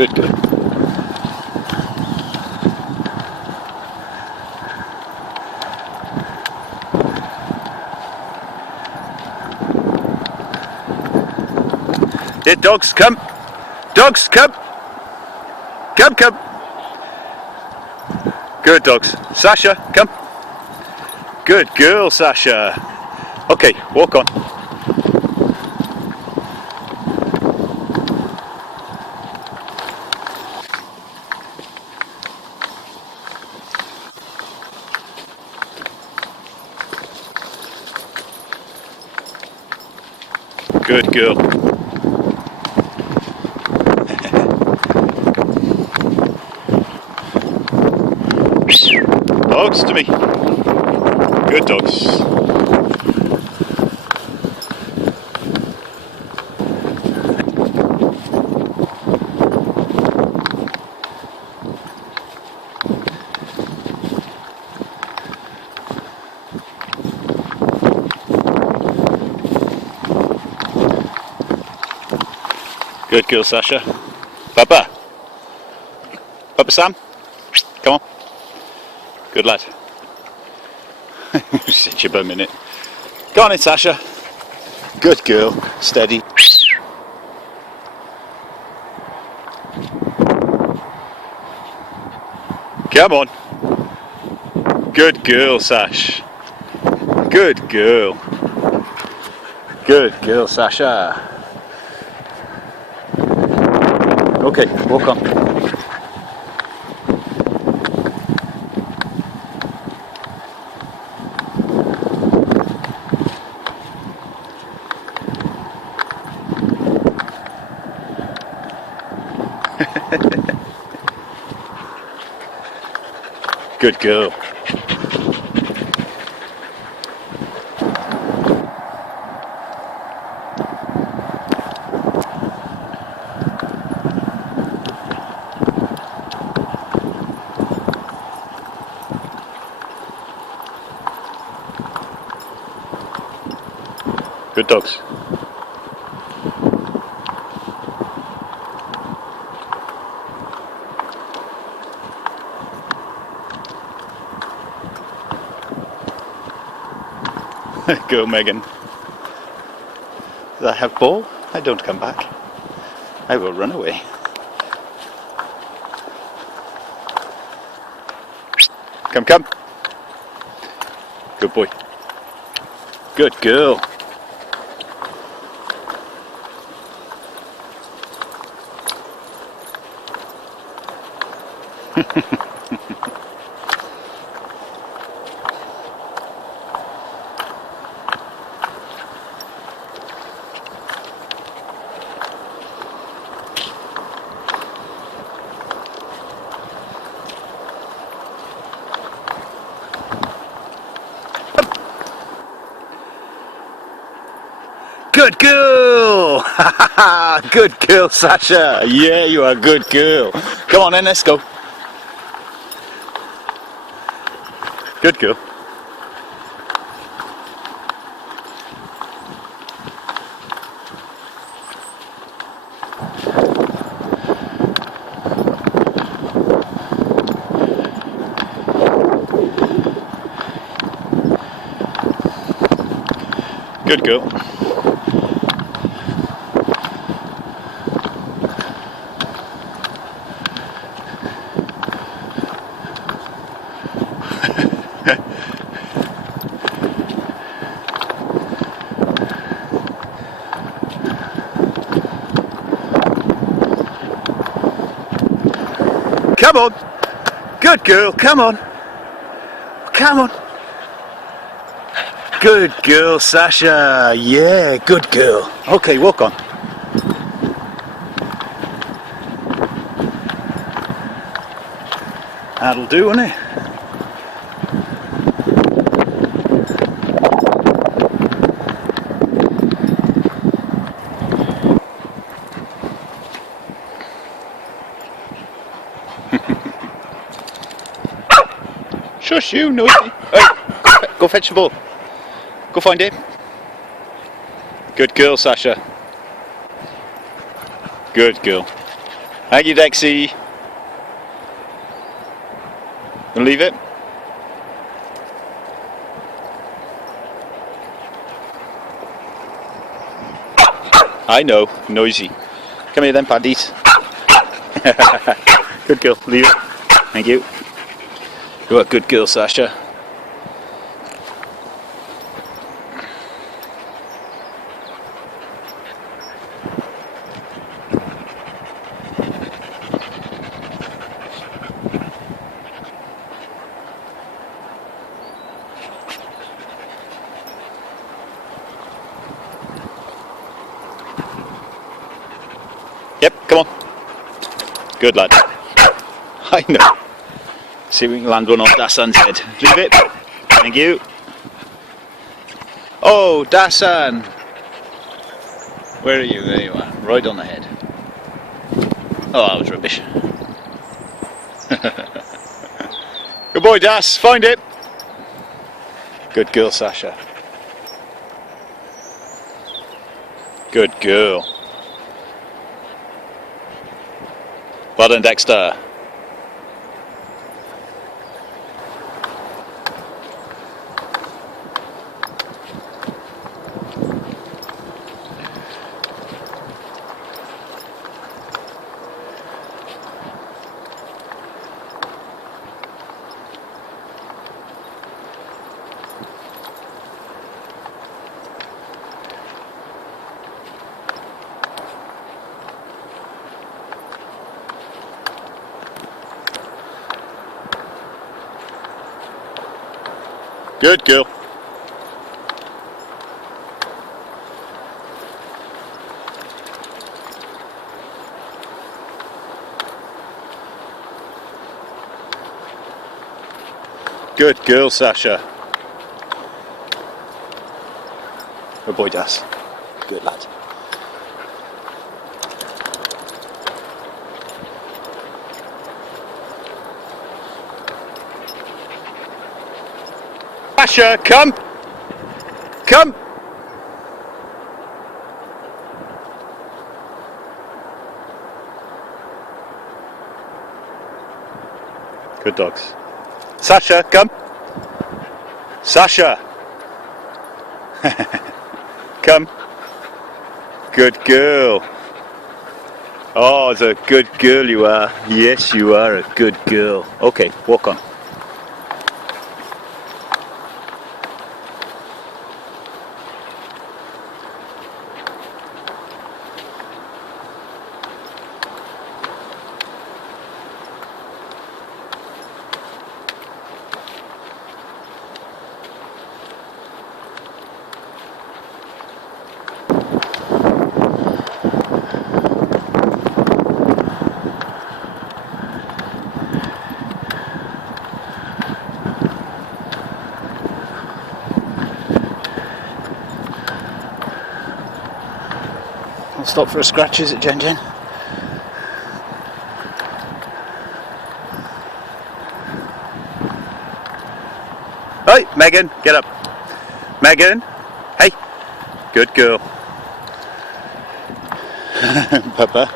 Good girl. Here, dogs, come. Dogs, come. Come, come. Good dogs. Sasha, come. Good girl, Sasha. Okay, walk on. Good girl. Dogs to me. Good dogs. Good girl, Sasha. Papa. Papa Sam. Come on. Good lad. Sit your bum in it. Go on in, Sasha. Good girl. Steady. Come on. Good girl, Sash. Good girl. Good girl, Sasha. Okay, walk on. Good girl. Good dogs. Go, Megan. Does I have ball? I don't come back. I will run away. Come, come. Good boy. Good girl. Good girl! Good girl, Sasha! Yeah, you are a good girl. Come on then, let's go. Good girl. Good girl. Come on. Good girl, come on. Come on. Good girl, Sasha. Yeah, good girl. Okay, walk on. That'll do, won't it? Shush you, noisy. Hey, go fetch the ball. Go find it. Good girl, Sasha. Good girl. Thank you, Dexy. Gonna leave it? I know, noisy. Come here then, paddies. Good girl, leave it. Thank you. You're a good girl, Sasha. Yep, come on. Good lad. I know. See if we can land one off Dasan's head. Leave it. Thank you. Oh, Dasan. Where are you? There you are. Right on the head. Oh, that was rubbish. Good boy, Das. Find it. Good girl, Sasha. Good girl. Well done, Dexter. Good girl. Good girl, Sasha. Good boy, Das. Good lad. Sasha, come! Come! Good dogs. Sasha, come! Sasha! Come! Good girl! Oh, it's a good girl you are. Yes, you are a good girl. Okay, walk on. I'll stop for a scratch, is it, Jen Jen? Hey, Megan, get up. Megan, hey, good girl. Papa.